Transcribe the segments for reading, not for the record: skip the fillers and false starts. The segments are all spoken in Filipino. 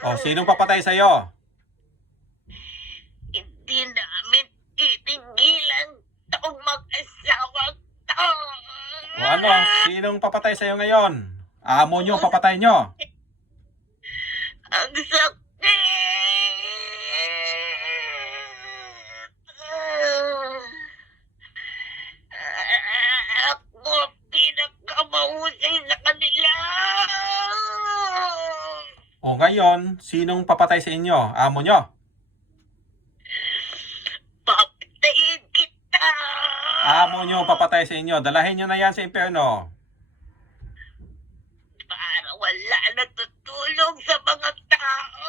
O, sinong papatay sa'yo? Hindi namin titigilan itong mag-asawang to. O ano, sinong papatay sa'yo ngayon? Amo nyo, papatay nyo. Ang sakit! Ako pinakamahusay sa kanila. O ngayon, sinong papatay sa inyo? Amo nyo. Papatayin kita. Amo nyo, papatay sa inyo. Dalahin nyo na yan sa impyerno. Para wala natutulong sa mga tao.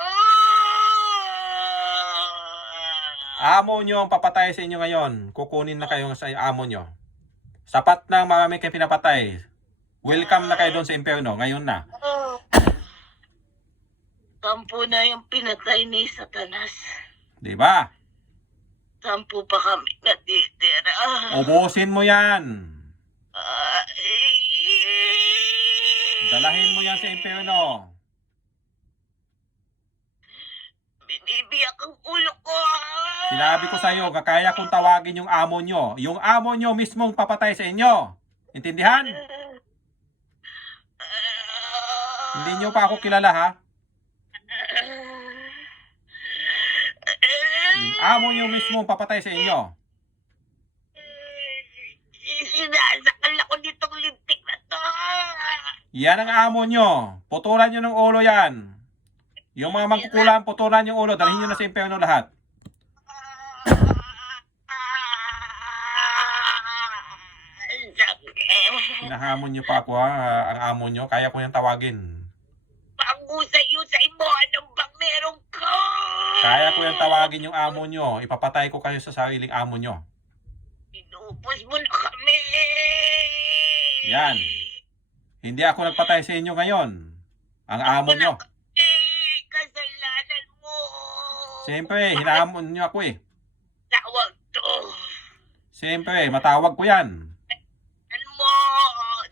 Amo nyo ang papatay sa inyo ngayon. Kukunin na kayo sa amo nyo. Sapat na marami kayo pinapatay. Welcome na kayo doon sa impyerno. Ngayon na. Sampu na yung pinatay ni Satanas. Di ba? Sampu pa kami natitira. Ubusin mo yan. Dalahin mo yan sa impyerno. Binibiyak ang ulo ko. Sinabi ko sa iyo, kaya kong tawagin yung amo nyo. Yung amo nyo mismong papatay sa inyo. Intindihan? Hindi nyo pa ako kilala, ha? Yung amo nyo mismong papatay sa inyo. Sinasakal ako nitong lintik na to. Yan ang amo nyo. Putulan nyo ng ulo yan. Yung mga mangkukulam, putulan yung ulo. Dalhin nyo na sa impyerno lahat. Hinahamon nyo pa ako, ha? Ang amo nyo. Kaya ko yung tawagin. Pangusay-usay mo, anong bang meron ko? Kaya ko yung tawagin yung amo nyo. Ipapatay ko kayo sa sariling amo nyo. Inupos mo na kami. Yan. Hindi ako nagpatay sa inyo ngayon. Ang amo nyo. Kasalanan mo. Siyempre, hinahamon nyo ako eh. Tawag to. Siyempre, matawag ko yan. Ano mo,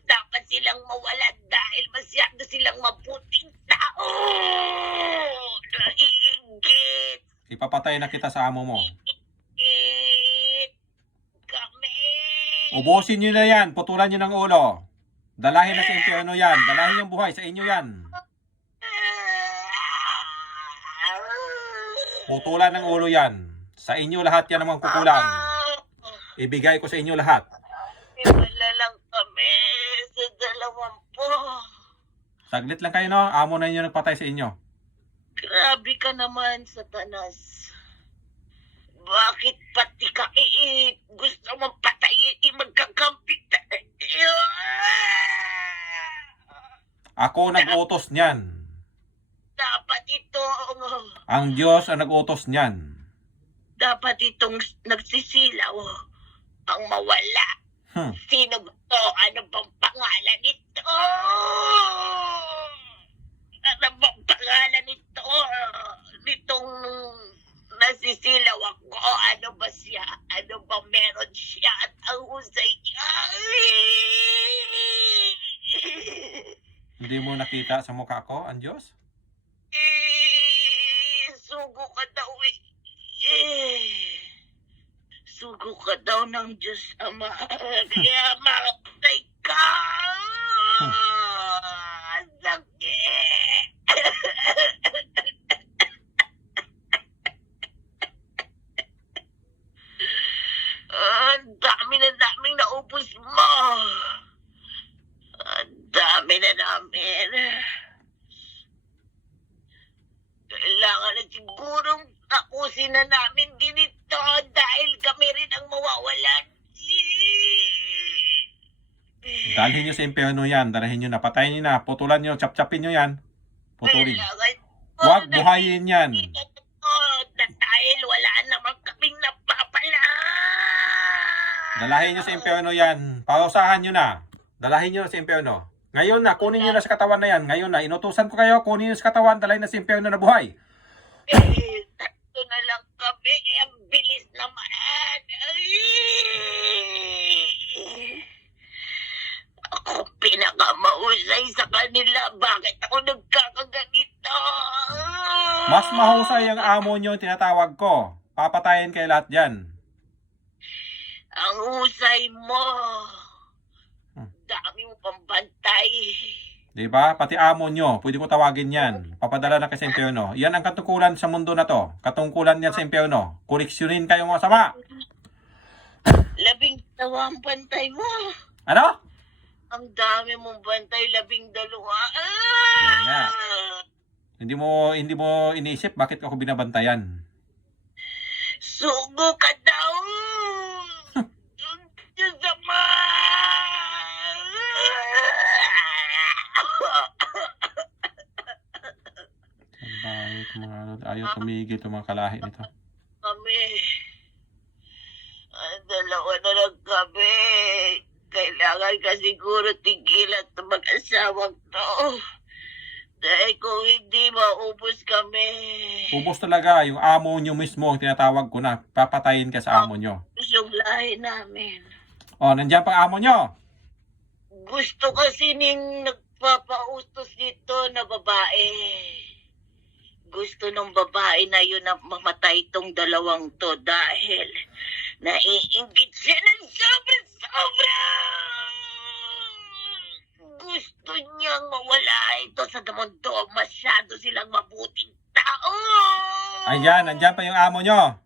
dapat silang mawalan dahil masyado silang mabuting tao. Naiingit. Ipapatay na kita sa amo mo. Ingit. Kami. Ubusin nyo na yan. Putulan nyo ng ulo. Dalahin na sa impyerno yan. Dalahin yung buhay sa inyo yan. Putulan ng ulo yan. Sa inyo lahat yan ang mga kukulang. Ibigay ko sa inyo lahat. Wala lang kami sa 20. Saglit lang kayo, no? Amo na inyo nagpatay sa inyo. Grabe ka naman, Satanas. Bakit pati ka gusto mong patayin, magkakampi tayo? Ako nag-utos niyan. Dapat itong, Ang Diyos ang nag-utos niyan. dapat itong nagsisilaw ang mawala. Sino ba to? Ano bang pangalan nito? Ano bang pangalan nito? Nitong nasisilaw ako. Ano ba siya? Ano ba meron siya? At ang husay niya? Hindi mo nakita sa mukha ko, ang Diyos? Sugo ka daw eh. Sugo ka daw ng Diyos Ama. Kaya makapatay ka. Sakit. Ang dami na naming naubos mo. Ang dami na namin. Kailangan na sigurong tapusin na namin din ito dahil kami rin ang mawawalan. Dalhin nyo sa impyerno yan. Dalahin nyo na. Patayin nyo na. Putulan nyo. Chap-chapin nyo yan. Putulin. Huwag buhayin yan. Dahil wala naman kaming napapala. Dalahin nyo sa impyerno yan. Pausahan nyo na. Dalahin nyo sa impyerno. Ngayon na. Kunin nyo na sa katawan na yan. Ngayon na. Inutusan ko kayo. Kunin nyo sa katawan. Dalahin na sa impyerno na buhay. Tatlo na lang kami. Ang bilis naman. Ako pinakamausay sa kanila. Bakit ako nagkakaganito? Mas mahusay ang amo nyo yung tinatawag ko. Papatayin kayo lahat dyan. Ang husay mo. Dami mo pang bantay. Diba? Pati amo nyo, pwede ko tawagin yan. Papadala na kayo sa impyerno. Yan ang katungkulan sa mundo na to. Katungkulan yan sa impyerno. Koleksyonin kayong masama. 12 ang bantay mo. Ano? Ang dami mong bantay, 12. Yan nga. Hindi mo iniisip bakit ako binabantayan. Sugo ka daw. Diyos Ama. Ayaw tumigil itong mga kalahi nito. Kami. Dalawa na lang kami. Kailangan ka siguro tigilan at mag-asawang to. Dahil kung hindi, maubos kami. Ubos talaga, yung amo nyo mismo ang tinatawag ko na. Papatayin ka sa amo nyo. Yung lahi namin. O, nandiyan pang amo nyo. Gusto kasi ning nagpapaustos dito na babae. Gusto ng babae na yun na mamatay tong dalawang to dahil naiinggit siya ng sobra-sobra. Gusto niyang mawala ito sa mundo. Masyado silang mabuting tao. Ayan, nandiyan pa yung amo nyo.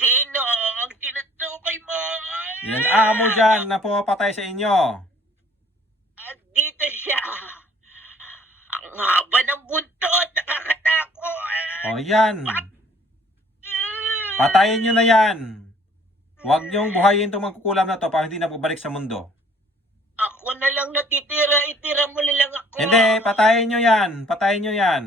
Sino ang tinutukoy mo? Yan amo dyan na pumapatay sa inyo. At dito siya. Ang haba ng buntot, nakakatakot. O yan. Patayin nyo na yan. Huwag nyong buhayin itong magkukulam na to para hindi na bubalik sa mundo. Ako na lang natitira, itira mo na lang ako. Hindi, patayin nyo yan. Patayin nyo yan.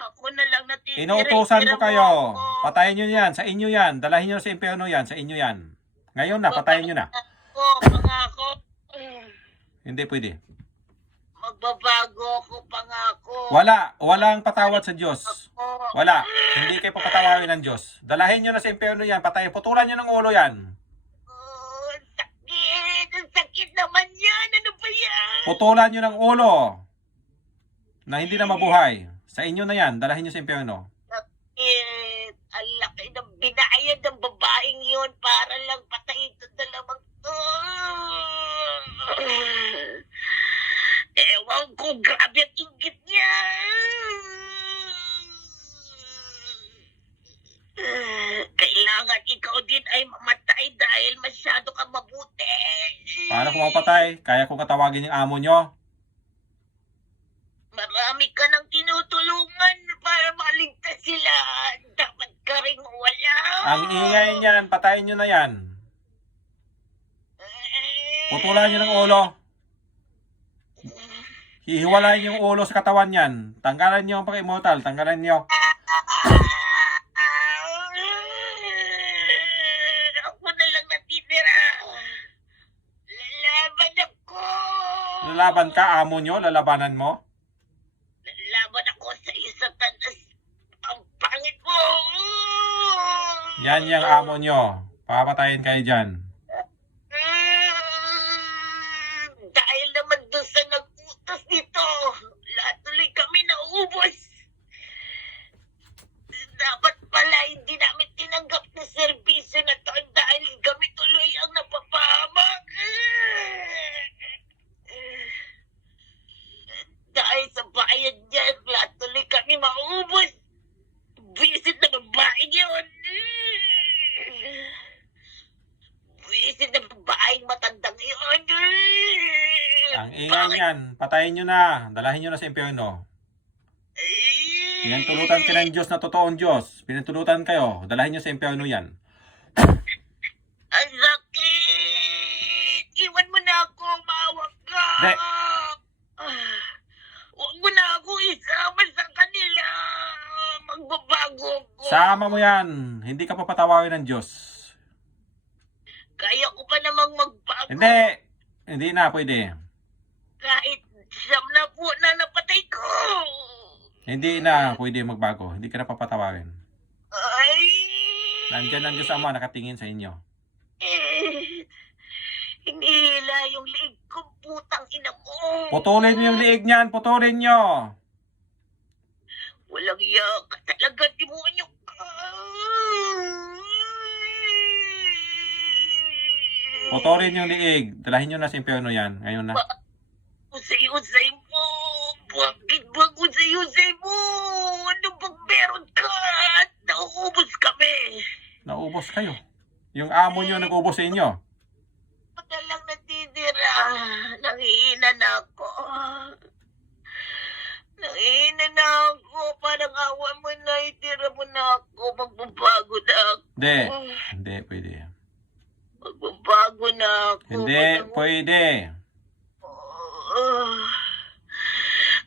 Ako na lang natitira, Inuutosan itira ko kayo. mo ako. Patayin nyo yan. Sa inyo yan. Dalahin nyo sa impyerno yan. Sa inyo yan. Ngayon na, patayin nyo na. Pangako. Hindi pwede. Magbabago ako, pangako. Wala. Walang patawad sa Diyos. Ako. Wala. Hindi kayo papatawarin ng Diyos. Dalahin nyo na sa impyerno yan. Patayin. Putulan nyo ng ulo yan. Ang sakit. Ang sakit naman yan. Ano ba yan? Putulan nyo ng ulo. Na hindi na mabuhay. Sa inyo na yan. Dalahin nyo sa impyerno. Sakit. Ang laki ng binayad ng babaeng yun para lang patayin ito dalawang to. Ewan ko, grabe ang inggit niya. Kailangan ikaw din ay mamatay dahil masyado kang mabuti. Paano kung mapatay? Kaya kong katawagin yung amo nyo? Marami ka nang tinutulungan para maligtas sila. Dapat ka rin wala. Ang ingay niyan. Patayin nyo na yan. Putulan nyo ng ulo. Hihiwalayin yung ulo sa katawan niyan. Tanggalan nyo ang pag-immortal. Tanggalan nyo. Ako na lang natitira. Lalaban ako. Lalaban ka, amo nyo? Lalabanan mo? Lalaban ako sa isa tanas. Ang pangit mo. Yan yung amo nyo. Papatayin kayo dyan. Dahil naman doon sa nag-utos dito, lahat tuloy kami nauubos. Dapat pala hindi namin tinanggap na serbisyo na to dahil kami tuloy ang napapahamak. Dahil sa bayad niyan, lahat tuloy kami mauubos. Visit na babaeng yun. Visit na babaeng matandang yun. Ang ingay niyan. Patayin nyo na. Dalahin nyo na sa impyerno. Pinantulutan ka ng Diyos na totoong Diyos. Pinantulutan kayo. Dalahin nyo sa impyerno yan. Ang sakit! Iwan mo na ako, maawag ka! Hindi. Huwag mo na ako isama sa kanila! Magbabago ako! Sama mo yan. Hindi ka papatawarin ng Diyos. Kaya ko pa namang magbago! Hindi. Hindi na pwede. Kahit siyam na po na napatay ko! Hindi na pwede magbago. Hindi ka na papatawarin. Ay! Nandyan ang Diyos Ama nakatingin sa inyo. Hinihila yung liig ko, putang ina mo! Putulin nyo yung liig niyan. Putulin nyo. Walang iya ka talaga, demonyo ka. Motorin yung liig. Dalahin nyo na sa impyerno yan. Ngayon na. Usay-usay mo. Bakit bang usay-usay mo? Ano bang meron ka? Nauubos kami. Naubos kayo. Yung amo nyo nag-ubos sa inyo. Ako lang natitira. Nangihina na ako. Nangihina na ako. Parang awa mo na. Itira mo na ako. Magbabago na ako. Hindi. Hindi, pwede. Magbabago na ako. Hindi, pwede.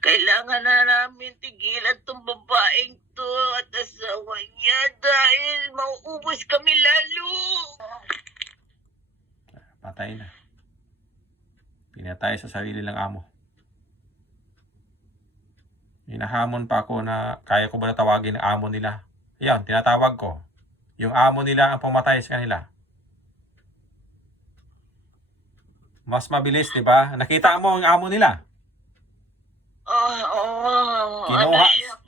Kailangan na namin tigilan tong babaeng to at asawa niya dahil mauubos kami lalo. Patay na. Pinatay sa sarili ng amo. Hinahamon pa ako na kaya ko ba na tawagin ang amo nila. Yan, tinatawag ko. Yung amo nila ang pumatay sa kanila. Mas mabilis, di ba? Nakita mo ang amo nila.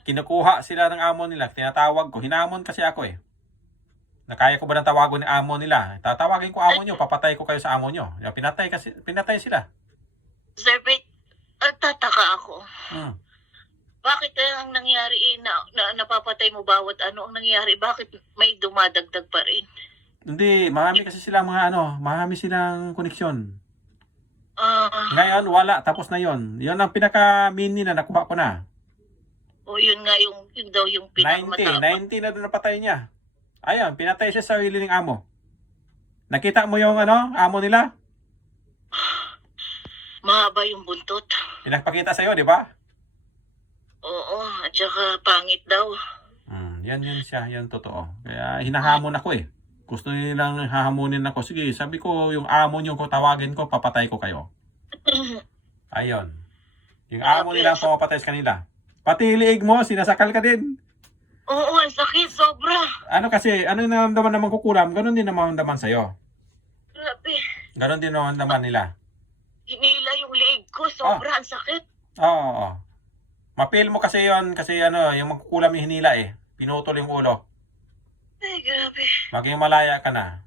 Kinukuha sila ng amo nila. Tinatawag ko. Hinamon kasi ako eh. Nakaya ko ba ng tawagon ng amo nila? Tatawagin ko amo nyo. Papatay ko kayo sa amo nyo. Pinatay sila. Sir Pete, tataka ako. Bakit ang nangyari na napapatay mo bawat ano ang nangyari? Bakit may dumadagdag pa rin? Hindi, marami kasi silang marami silang koneksyon. Ngayon, wala. Tapos na yon. Yon ang pinaka-mini na nakuha ko na. O yun nga yun daw yung pinakamatapang. 90 na doon napatay niya. Ayun, pinatay siya sa sarili ng amo. Nakita mo yung amo nila? Mahaba yung buntot. Pinapakita sa'yo, di ba? Oo, at saka pangit daw. Yan siya, yan totoo. Kaya hinahamon ako eh. Gusto nilang hahamunin ako. Sige, sabi ko, yung amo nyo ko, tawagin ko, papatay ko kayo. Ayun. Yung amo nila ang pumapatay sa kanila. Pati liig mo, sinasakal ka din. Oo, ang sakit, sobra. Ano kasi, ano yung naman naman kukulam, ganun din naman naman sa'yo. Grabe. Ganun din naman nila. Hinila yung liig ko, sobra ang sakit. Oo. Mapil mo kasi yon kasi yung magkukulam yung hinila eh. Pinutol yung ulo. Ay, grabe. Maging malaya ka na.